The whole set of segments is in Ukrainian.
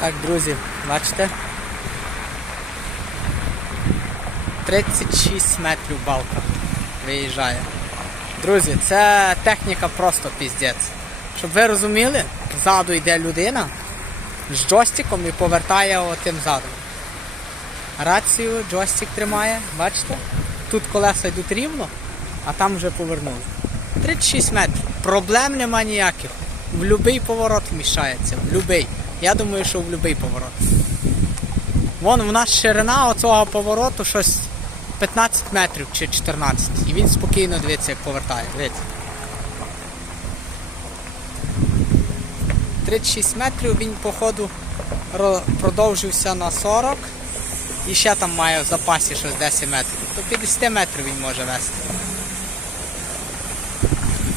Так, друзі, бачите? 36 метрів балка виїжджає. Друзі, це техніка просто піздець. Щоб ви розуміли, ззаду йде людина з джойстиком і повертає отим задом. Рацію джойстик тримає, бачите? Тут колеса йдуть рівно, а там вже повернули. 36 метрів. Проблем нема ніяких. В будь-який поворот вміщається. В будь-який. Я думаю, що в будь-який поворот. Вон у нас ширина оцього повороту щось 15 метрів чи 14. І він спокійно дивиться, як повертає. Дивіться. 36 метрів він, походу, продовжився на 40. І ще там має в запасі щось 10 метрів. То 50 метрів він може вести.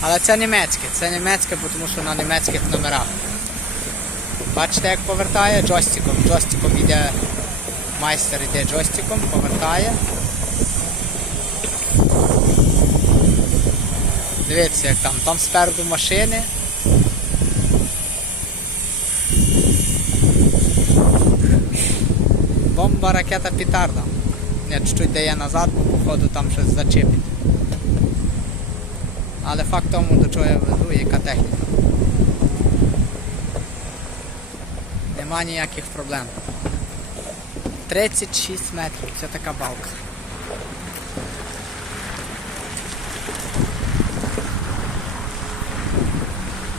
Але це німецьке, це німецьке, тому що на німецьких номерах. Бачите, як повертає джойстиком. Джойстиком йде майстер йде джойстиком, повертає. Дивіться, як там. Там спереду машини. Бомба, ракета, петарда. Я чуть-чуть дає назад, бо походу там щось зачепить. Але факт тому, до чого я веду, яка техніка. Нема ніяких проблем. 36 метрів, це така балка.